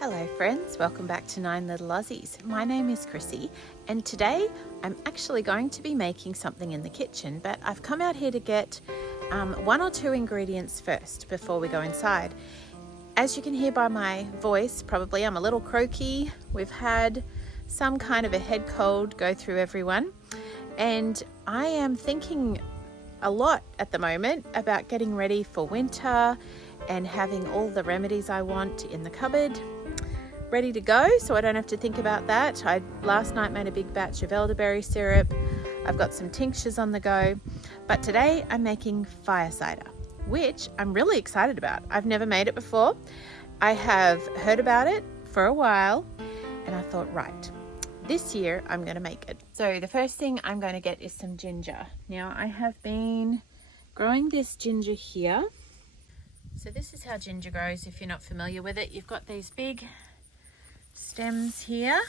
Hello friends, welcome back to 9 Little Aussies. My name is Chrissy and today I'm actually going to be making something in the kitchen, but I've come out here to get one or two ingredients first before we go inside. As you can hear by my voice, probably I'm a little croaky. We've had some kind of a head cold go through everyone, and I am thinking a lot at the moment about getting ready for winter and having all the remedies I want in the cupboard ready to go, so I don't have to think about that. I last night made a big batch of elderberry syrup. I've got some tinctures on the go, but today I'm making fire cider, which I'm really excited about. I've never made it before. I have heard about it for a while and I thought, right, this year I'm going to make it. So the first thing I'm going to get is some ginger. Now I have been growing this ginger here. So this is how ginger grows if you're not familiar with it. You've got these big stems here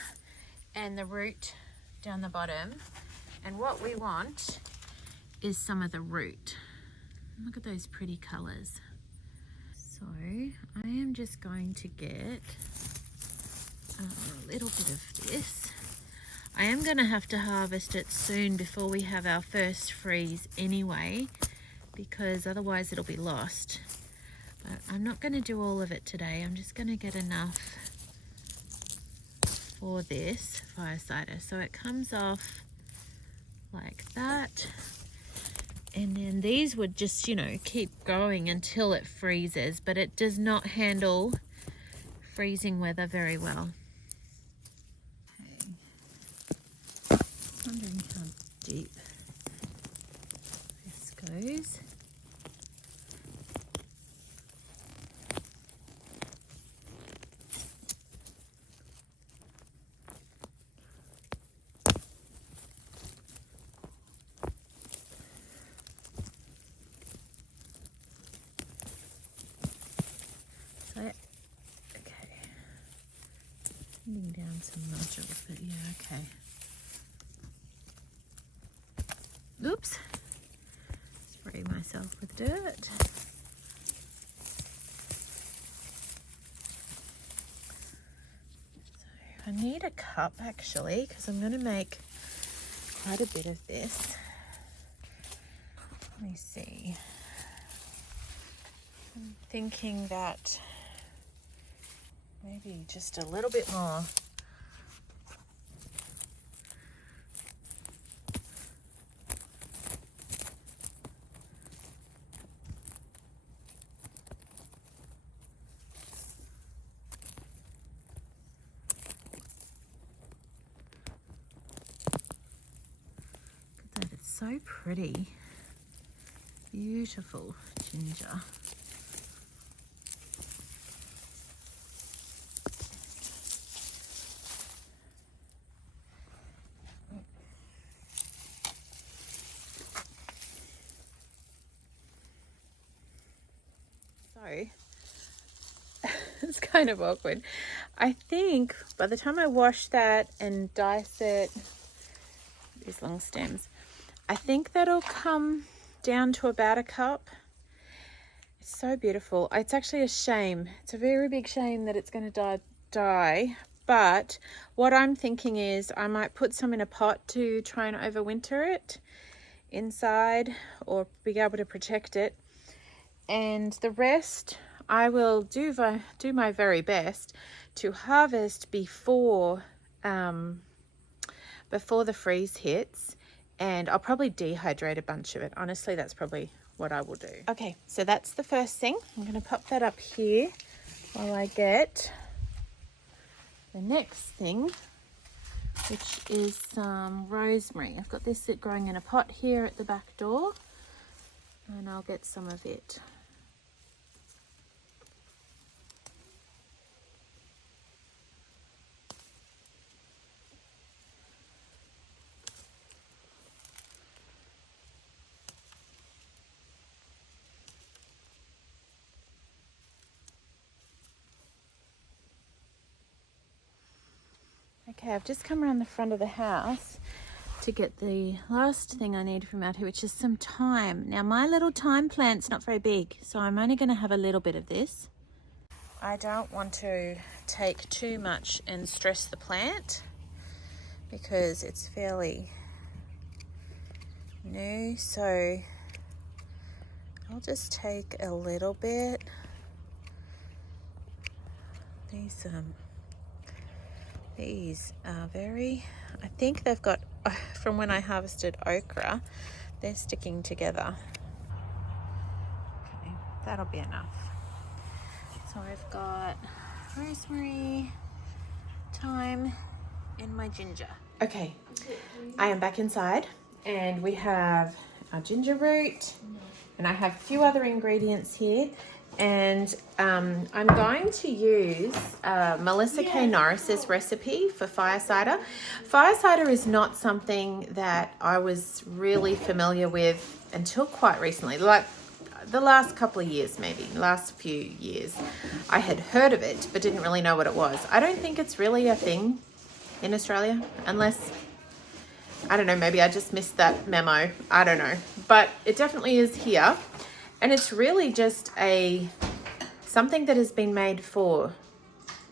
and the root down the bottom, and what we want is some of the root. Look at those pretty colors. So I am just going to get a little bit of this. I am going to have to harvest it soon before we have our first freeze anyway, because otherwise it'll be lost. But I'm not going to do all of it today. I'm just going to get enough for this fire cider. So it comes off like that, and then these would just, you know, keep going until it freezes, but it does not handle freezing weather very well. Okay. Wondering how deep this goes. Sending down some nodules, but yeah, okay. Oops, spray myself with dirt. So I need a cup actually, because I'm going to make quite a bit of this. Let me see. I'm thinking that maybe just a little bit more. Look at that, it's so pretty. Beautiful ginger. It's kind of awkward. I think by the time I wash that and dice it, these long stems, I think that'll come down to about a cup. It's so beautiful. It's actually a shame. It's a very big shame that it's going to die. But what I'm thinking is I might put some in a pot to try and overwinter it inside, or be able to protect it. And the rest I will do my very best to harvest before the freeze hits, and I'll probably dehydrate a bunch of it. Honestly, that's probably what I will do. Okay, so that's the first thing. I'm going to pop that up here while I get the next thing, which is some rosemary. I've got this growing in a pot here at the back door, and I'll get some of it. Okay, I've just come around the front of the house to get the last thing I need from out here, which is some thyme. Now my little thyme plant's not very big, so I'm only going to have a little bit of this. I don't want to take too much and stress the plant because it's fairly new, so I'll just take a little bit. These are very, I think they've got, from when I harvested okra, they're sticking together. Okay, that'll be enough. So I've got rosemary, thyme, and my ginger. Okay, I am back inside and we have our ginger root and I have a few other ingredients here. And I'm going to use Melissa K. Norris's recipe for fire cider. Fire cider is not something that I was really familiar with until quite recently, like the last couple of years, maybe last few years. I had heard of it, but didn't really know what it was. I don't think it's really a thing in Australia, unless, I don't know, maybe I just missed that memo. I don't know, but it definitely is here. And it's really just something that has been made for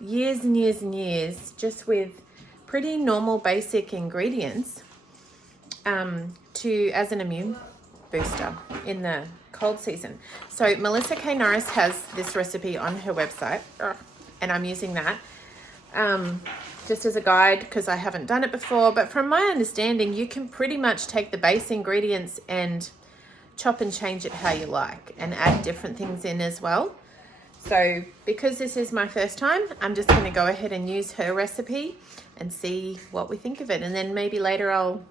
years and years and years, just with pretty normal basic ingredients, as an immune booster in the cold season. So Melissa K. Norris has this recipe on her website, and I'm using that just as a guide because I haven't done it before. But from my understanding, you can pretty much take the base ingredients and chop and change it how you like and add different things in as well. So because this is my first time, I'm just going to go ahead and use her recipe and see what we think of it. And then maybe later I'll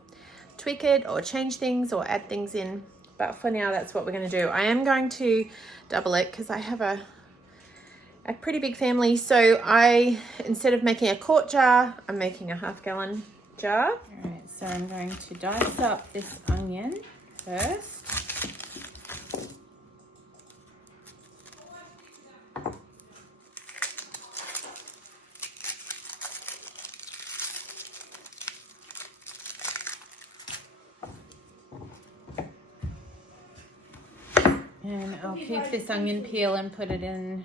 tweak it or change things or add things in. But for now, that's what we're going to do. I am going to double it because I have a pretty big family. So instead of making a quart jar, I'm making a half-gallon jar. All right, so I'm going to dice up this onion first. And I'll keep this onion peel and put it in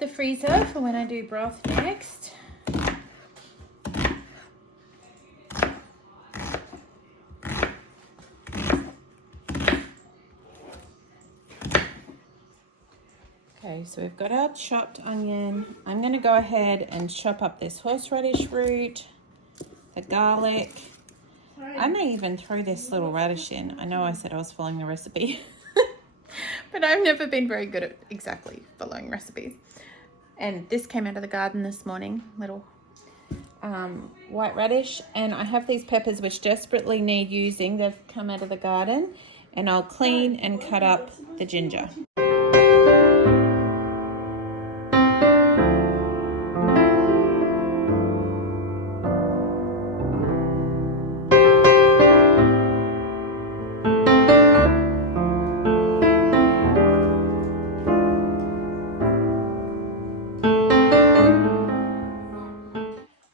the freezer for when I do broth next. Okay, so we've got our chopped onion. I'm going to go ahead and chop up this horseradish root, the garlic. I may even throw this little radish in. I know I said I was following the recipe. But I've never been very good at exactly following recipes. And this came out of the garden this morning, little white radish. And I have these peppers which desperately need using. They've come out of the garden. And I'll clean and cut up the ginger.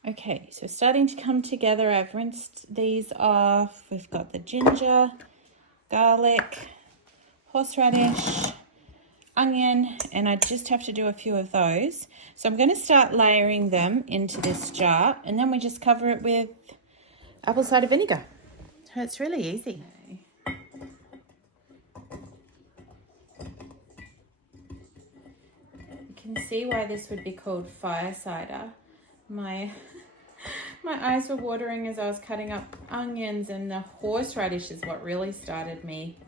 Okay, so starting to come together. I've rinsed these off. We've got the ginger, garlic, horseradish, onion, and I just have to do a few of those. So I'm going to start layering them into this jar, and then we just cover it with apple cider vinegar. So it's really easy. You can see why this would be called fire cider. My eyes were watering as I was cutting up onions, and the horseradish is what really started me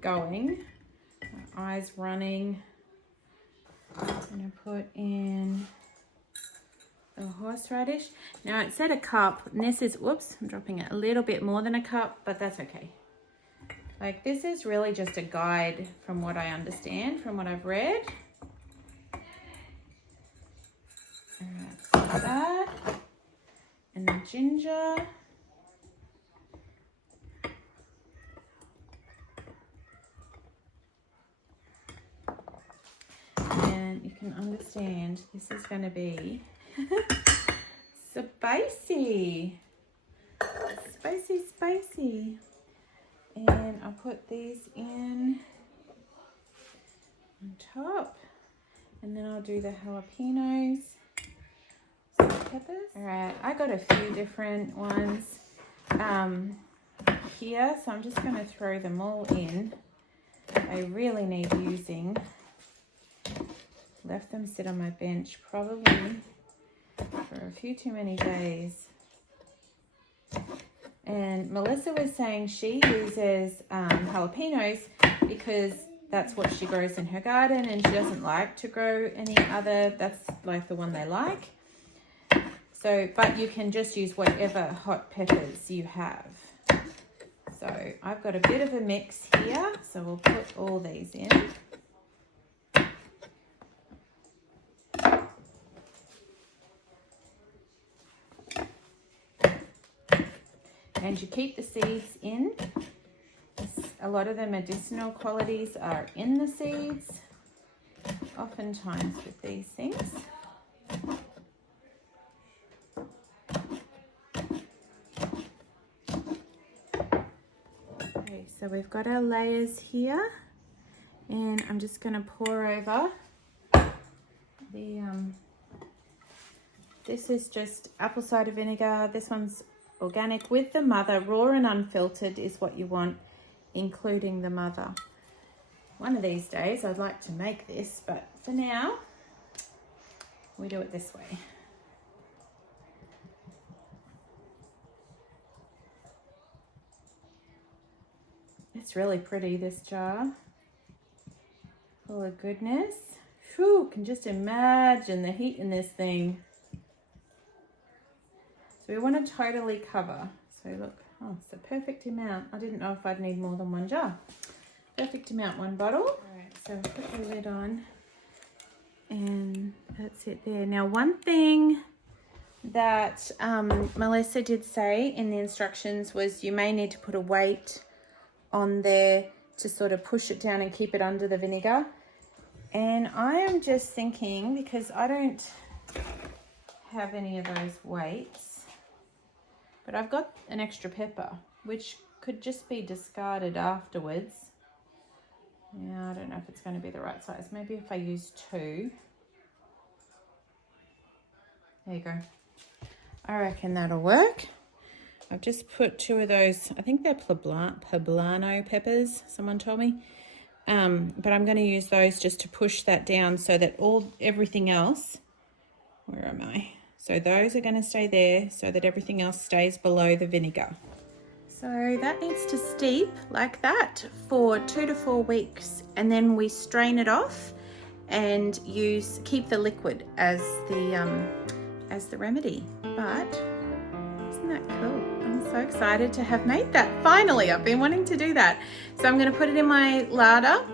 going. My eyes running. I'm going to put in the horseradish. Now it said a cup, and this is, whoops, I'm dropping it a little bit more than a cup, but that's okay. Like, this is really just a guide from what I understand, from what I've read. Alright, so that, and the ginger. And you can understand this is going to be spicy. Spicy, spicy. And I'll put these in on top. And then I'll do the jalapenos, some peppers. All right, I got a few different ones here, so I'm just going to throw them all in. I really need using. Left them sit on my bench probably for a few too many days. And Melissa was saying she uses jalapenos because that's what she grows in her garden, and she doesn't like to grow any other. That's like the one they like. So, but you can just use whatever hot peppers you have. So I've got a bit of a mix here, so we'll put all these in. And you keep the seeds in. A lot of the medicinal qualities are in the seeds, oftentimes with these things. Okay, so we've got our layers here, and I'm just going to pour over the, this is just apple cider vinegar. This one's organic with the mother. Raw and unfiltered is what you want, including the mother. One of these days I'd like to make this, but for now we do it this way. It's really pretty, this jar, full of goodness. Phew, can just imagine the heat in this thing. So we want to totally cover. So look, oh, it's the perfect amount. I didn't know if I'd need more than one jar. Perfect amount, one bottle. All right, so put the lid on, and that's it there. Now, one thing that Melissa did say in the instructions was you may need to put a weight on there to sort of push it down and keep it under the vinegar. And I am just thinking, because I don't have any of those weights, but I've got an extra pepper, which could just be discarded afterwards. Yeah, I don't know if it's going to be the right size. Maybe if I use 2. There you go. I reckon that'll work. I've just put 2 of those. I think they're poblano peppers, someone told me. But I'm going to use those just to push that down so that everything else, where am I? So those are going to stay there so that everything else stays below the vinegar. So that needs to steep like that for 2 to 4 weeks, and then we strain it off and keep the liquid as the remedy. But isn't that cool? I'm so excited to have made that. Finally, I've been wanting to do that. So I'm going to put it in my larder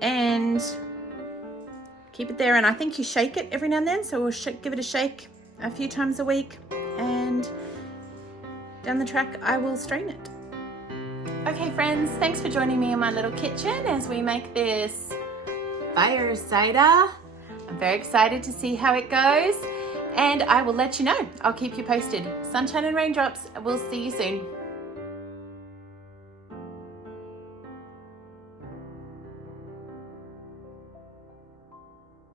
and keep it there. And I think you shake it every now and then. So we'll give it a shake a few times a week, and down the track I will strain it. Okay friends, thanks for joining me in my little kitchen as we make this fire cider. I'm very excited to see how it goes, and I will let you know. I'll keep you posted. Sunshine and raindrops. We'll see you soon.